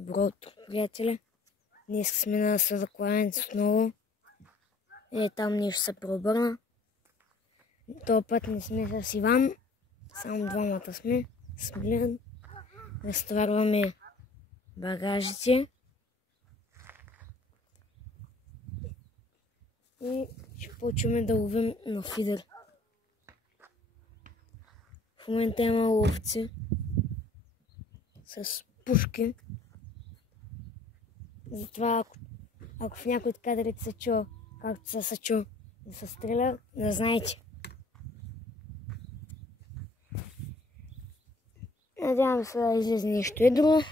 Добро утро, приятели. Днес сме на Съдокладенец отново. И там нещо се преобърна. Този път не сме с Иван. Само двамата сме. С Милен. Разтоварваме багажите. И ще почваме да ловим на фидер. В момента има ловци с пушки. Затова ако в някой от кадрите се чува, както се чува да се стреля, да знаете. Надявам се да излезе нещо едро.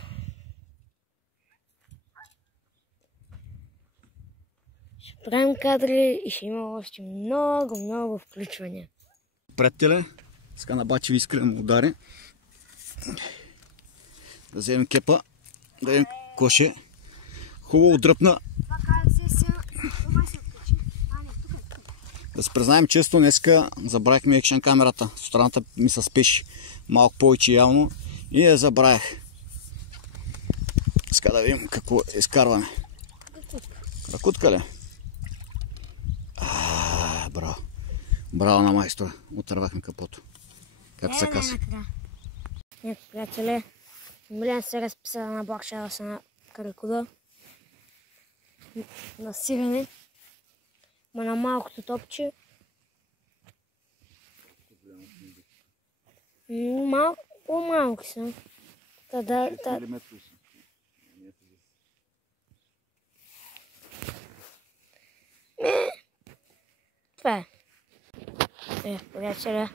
Ще правим кадри и ще има още много включвания. Приятели, сега на бачи ви иска да му удари. Да вземем кепа, да видим коше. Хубаво дръпна. Да се признаем често, днеска забравихме екшен камерата. Сутринта ми се спеши малко повече явно и я забравях. Сега да видим какво изкарваме. Ракутка ли? Браво. Браво на майстора. Отървахме капото. Както се казва. Ето, приятели, Милен се разписа на блакшара са на каракуда. На сирене. Ма на малкото топче. Малки са. Това е. Приятеля.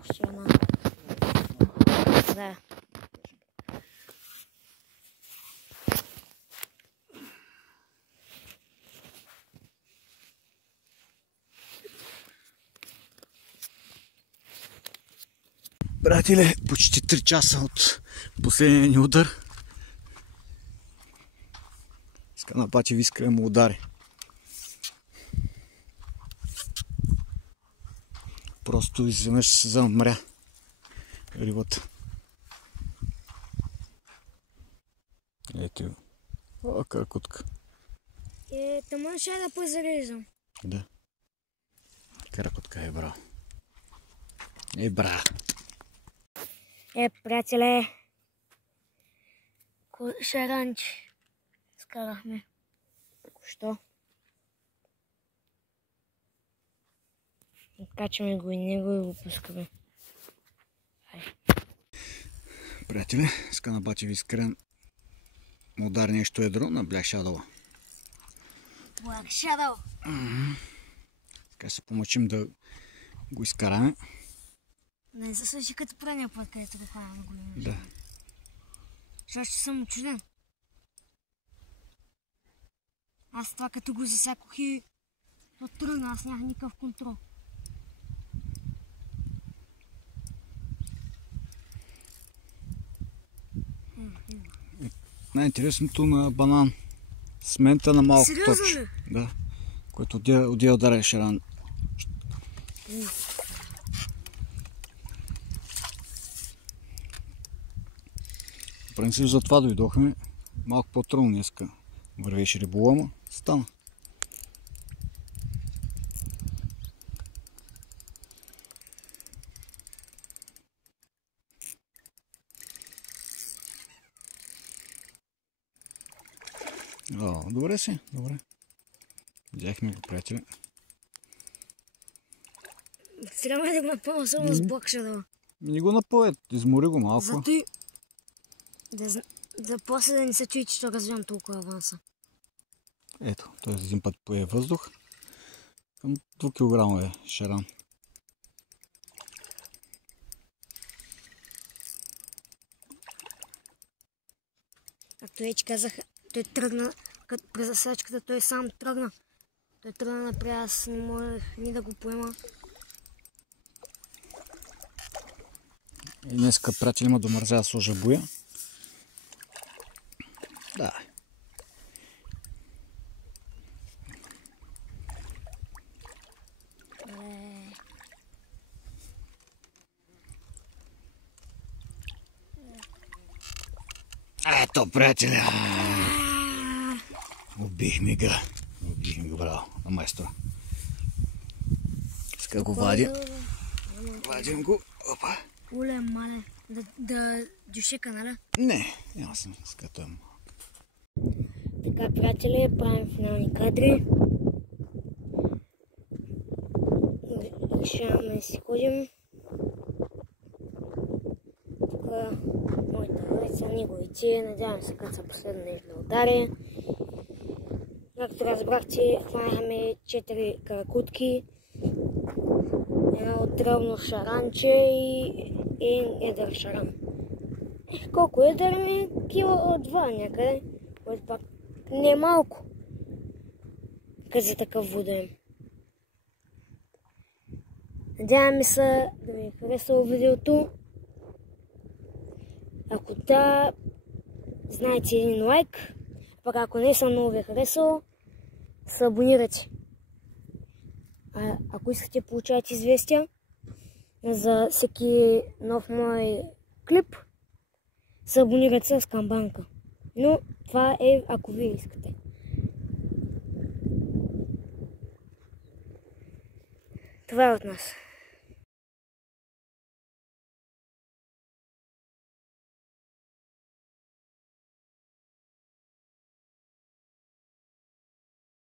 Още една. Да. Приятели, почти 3 часа от последния ни удар. Иска на бачи ви иска да му удари. Просто изведнъж се замря рибата. Ето го. О, каракутка. Тъмън ще да позареждам. Да. Каракутка е браво. Браво. Приятеле. Шаранч. Скарахме. Що? Качваме го и него и го пускаме. Приятели, иска на бачи ви искрен му удари нещо едро на Black Shadow. Black Shadow? Така се помъчим да го изкараме. Не се случи като предния път, където го хвана на големи. Да. Защото ще съм учуден. Аз това като го засякох и то тръгна, аз нямах никакъв контрол. Най-интересното на банан. С мента на малко топче. Да. Който отдел ударя шаран. В принцип за това дойдохме. Малко по-трудно днеска вървеше риболова, стана. Добре си, добре. Взяхме го, приятели. Трябва да го напълна само с Black Shadow. Не го напоят, измори го малко. Зато и да после да не се чуи, че ще развивам толкова аванса. Ето, той един път пое въздух. Към 2 кг е шаран. Както вече казах, той тръгна, като при засечката той сам тръгна. Той тръгна напред, аз не можех ни да го поема. И днеска, приятели, има домързя да сложа буя. Да. Ето, приятели. Убихме го. Браво, на майстора. Сега го вадим. Вадим го. Опа. Оле, мале. Да дюше канала? Не, няма съм. Сега той му. Така, приятели, правим финални кадри. Решаваме да си ходим. Тук моята леца, неговите, надявам се като са последни да удари. Както разбрахте, хванахме 4 каракутки, едно древно шаранче и един едър шаран. Колко едър ми? Кило 2 някъде, което пак не е малко, като за такъв водоем. Надяваме се да ви е харесало видеото. Ако да, знаете един лайк. Пък ако не съм много ви е харесало, се абонирайте. Ако искате да получавате известия за всеки нов мой клип, се абонирайте с камбанка. Но това е ако вие искате. Това е от нас.